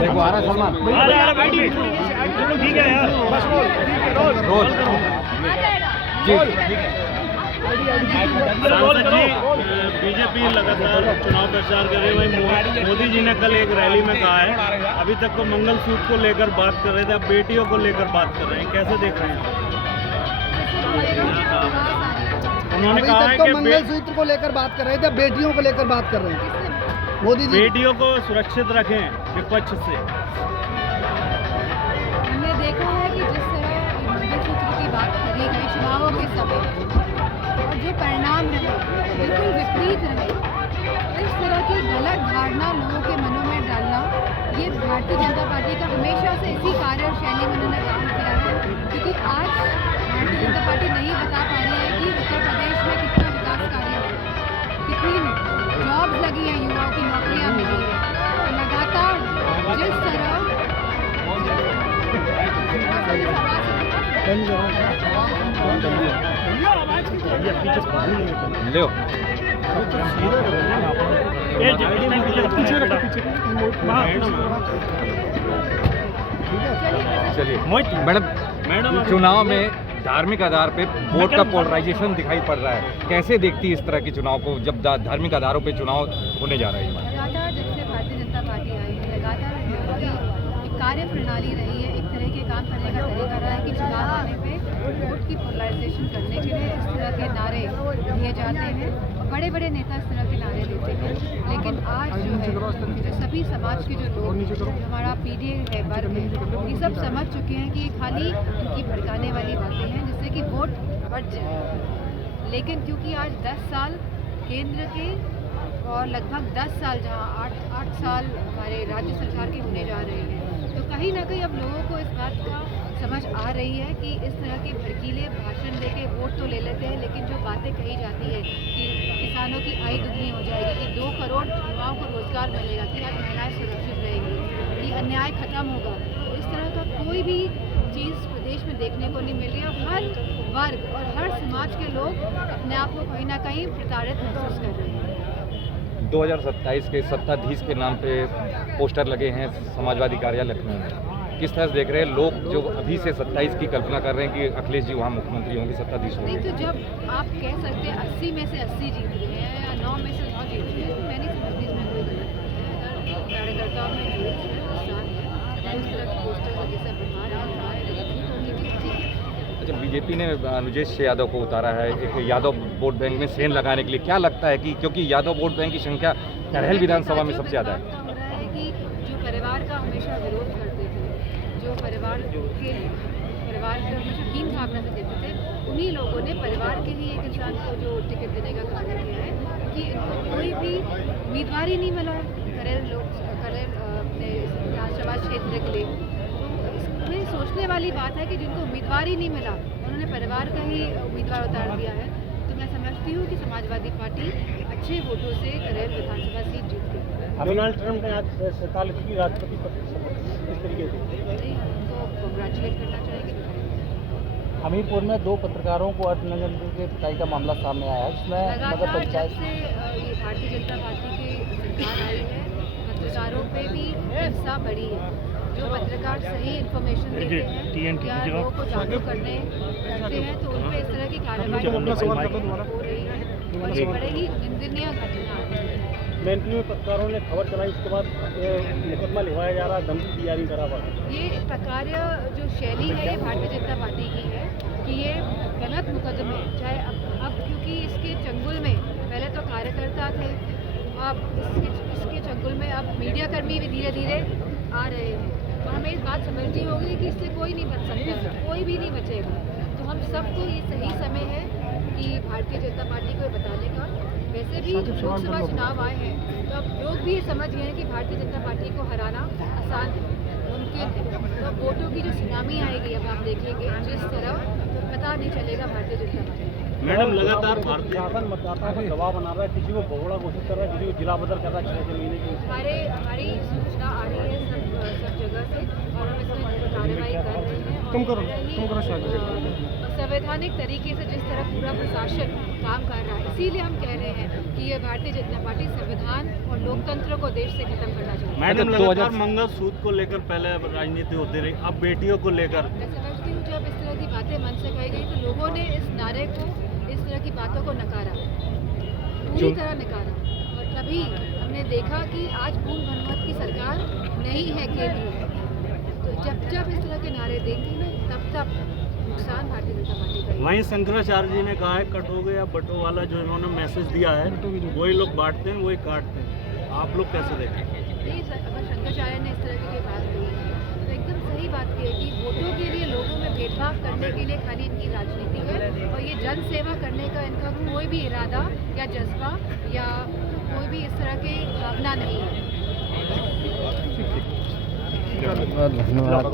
देखो आ रहा सलमान ठीक है यार, बस रोल जी बीजेपी लगातार चुनाव प्रचार कर रही है। वही मोदी जी ने कल एक रैली में कहा है, अभी तक तो मंगलसूत्र को लेकर बात कर रहे थे, अब बेटियों को लेकर बात कर रहे हैं, कैसे देख रहे हैं? उन्होंने कहा है कि मंगलसूत्र को लेकर बात कर रहे थे, बेटियों को लेकर बात कर रहे हैं मोदी जी। बेटियों को सुरक्षित रखें विपक्ष से। हमने देखा है कि जिस तरह मंगलसूत्र की बात करी गई चुनावों के समय और जो परिणाम रहे बिल्कुल विपरीत रहे, इस तरह की गलत धारणा लोगों के मनों में डालना, ये भारतीय जनता पार्टी का हमेशा से इसी कार्यशैली में उन्होंने काम किया है। क्योंकि आज भारतीय जनता पार्टी नहीं बता पा रही है कि उत्तर प्रदेश में कितना विकास कार्य हुआ, कितनी जॉब्स लगी हैं, युवाओं की नौकरियां मिली हैं। लगातार जिस तरह ले चलिए मैडम चुनाव में धार्मिक आधार पे वोट का पोलराइजेशन दिखाई पड़ रहा है, कैसे देखती है इस तरह के चुनाव को जब धार्मिक आधारों पे चुनाव होने जा रहा है? लगातार जब से भारतीय जनता पार्टी आई है, लगातार हम लोगों की एक कार्य प्रणाली रही है, एक तरह के काम करने का तरीका रहा है कि चुनाव आने पे वोट की पोलराइजेशन करने के लिए इस तरह के नारे दिए जाते हैं और बड़े बड़े नेता इस तरह के नारे देते हैं। लेकिन आज जो है, जो सभी समाज के जो लोग, हमारा पीढ़ी है, वर्ग है, ये सब समझ चुके हैं कि ये खाली इनकी भड़काने वाली बातें हैं जिससे कि वोट बढ़ जाए। लेकिन क्योंकि आज 10 साल केंद्र के और लगभग 10 साल जहाँ 8 साल हमारे राज्य सरकार के होने जा रहे हैं, तो कहीं ना कहीं अब लोगों को इस बात का समझ आ रही है कि इस तरह के भड़कीले भाषण देके वोट तो ले लेते हैं, लेकिन जो बातें कही जाती है कि किसानों की आय दुगनी हो जाएगी, कि 2 करोड़ युवाओं को रोजगार मिलेगा, कि आज महिलाएं सुरक्षित रहेगी, कि अन्याय खत्म होगा, तो इस तरह का कोई भी चीज़ प्रदेश में देखने को नहीं मिल रही है। हर वर्ग और हर समाज के लोग अपने आप को कहीं ना कहीं प्रताड़ित महसूस कर रहे हैं। 2027 के सत्ताधीश के नाम पे पोस्टर लगे हैं समाजवादी कार्यालय लखनऊ में, किस तरह से देख रहे हैं लोग जो अभी से 27 की कल्पना कर रहे हैं कि अखिलेश जी वहाँ मुख्यमंत्री होंगे, सत्ताधीश नहीं, होंगे? तो जब आप कह सकते हैं 80 में से 80 जीत रहे हैं या 9 में से 9 जीत रहे हैं, तो मैं नहीं समझती इसमें कोई गलत नहीं है। अगर कार्यकर्ताओं में जोश है, उत्साह है, उस तरह के पोस्टर को जैसा बढ़ा रहा है, ठीक है। अच्छा, बीजेपी ने अनुजेश यादव को उतारा है एक यादव वोट बैंक में सेंध लगाने के लिए, क्या लगता है कि क्योंकि यादव वोट बैंक की संख्या करहल विधानसभा में सबसे ज़्यादा है? हो रहा है कि जो परिवार का हमेशा विरोध करते थे, जो परिवार को हमेशा हीन भावना से देते थे, उन्हीं लोगों ने परिवार के ही एक इंसान को जो टिकट देने का कार्य किया है, कि इनको कोई भी उम्मीदवार ही नहीं मिला है करहल अपने विधानसभा क्षेत्र के लिए। इसमें सोचने वाली बात है कि जिनको उम्मीदवार ही नहीं मिला, उन्होंने परिवार का ही उम्मीदवार उतार दिया है। तो मैं समझती हूँ कि समाजवादी पार्टी अच्छे वोटों से करहल विधानसभा सीट जीत गई। डोनाल्ड ट्रंप ने आज 47वीं राष्ट्रपति पद इस तरीके से उनको कांग्रेचुलेट करना चाहेंगे। हमीरपुर में 2 पत्रकारों को अर्थनगर के पिटाई का मामला सामने आया है, जिसमें नगर लगातार जब पंचायत से ये भारतीय जनता पार्टी की सरकार आई है, पत्रकारों पे भी हिंसा बढ़ी है। जो पत्रकार सही इन्फॉर्मेशन देते हैं या लोगों को जागरूक करते हैं, तो उन पर इस तरह की कार्रवाई हो रही है और ये बड़े ही निंदनीय घटना है। मैनपुरी में पत्रकारों ने खबर चलाई, उसके बाद मुकदमा लिखवाया जा रहा, धमकी दी जा रही बराबर। ये प्रकार्य जो शैली है ये भारतीय जनता पार्टी की है कि ये गलत मुकदमे, चाहे अब क्योंकि इसके चंगुल में पहले तो कार्यकर्ता थे, अब इसके चंगुल में अब मीडियाकर्मी भी धीरे धीरे आ रहे हैं। तो हमें इस बात समझनी होगी कि इससे कोई नहीं बच सकता, कोई भी नहीं बचेगा। तो हम सबको ये सही समय है कि भारतीय जनता पार्टी को बताने का। वैसे भी लोकसभा चुनाव आए हैं, तो अब लोग भी ये समझ गए हैं कि भारतीय जनता पार्टी को हराना आसान है, मुमकिन है। तो अब वोटों की जो सुनामी आएगी, अब आप देखेंगे जिस तरह, तो पता नहीं चलेगा भारतीय जनता पार्टी। मैडम, लगातार भारतीय शासन मतदाताओं को दबाव बना रहा है, किसी को भगोड़ा घोषित कर रहा है, किसी को जिला बदल कर रहा है 6 महीने की। हमारी सूचना आ रही है सब जगह से और हम इसमें कार्रवाई कर रहे हैं। संवैधानिक तरीके से जिस तरह पूरा प्रशासन काम कर रहा है, इसीलिए हम कह रहे हैं कि ये भारतीय जनता पार्टी संविधान और लोकतंत्र को देश से खत्म करना चाहती है। मैडम, अच्छा, लगातार मंगल सूत्र को लेकर पहले राजनीति होती रही, अब बेटियों को लेकर मैं समझती हूँ जब इस तरह की बातें मन से कही गई तो लोगों ने इस नारे को, इस तरह की बातों को नकारा, पूरी तरह नकारा। और तभी हमने देखा कि आज पूर्ण बहुमत की सरकार नहीं है केंद्र में, तो जब जब इस तरह के नारे देंगे तब नुकसान भारतीय जनता पार्टी का ही। वहीं शंकराचार्य जी ने कहा है कटोगे या बटो वाला जो इन्होंने मैसेज दिया है वही लोग बांटते हैं वही काटते हैं, आप लोग कैसे देखें? नहीं सर, अगर शंकराचार्य ने इस तरह की कोई बात कही है तो एकदम सही बात की है कि वोटों के लिए लोगों में भेदभाव करने के लिए खाली इनकी राजनीति है, और ये जन सेवा करने का इनका कोई भी इरादा या जज्बा या कोई भी इस तरह की भावना नहीं है। धन्यवाद।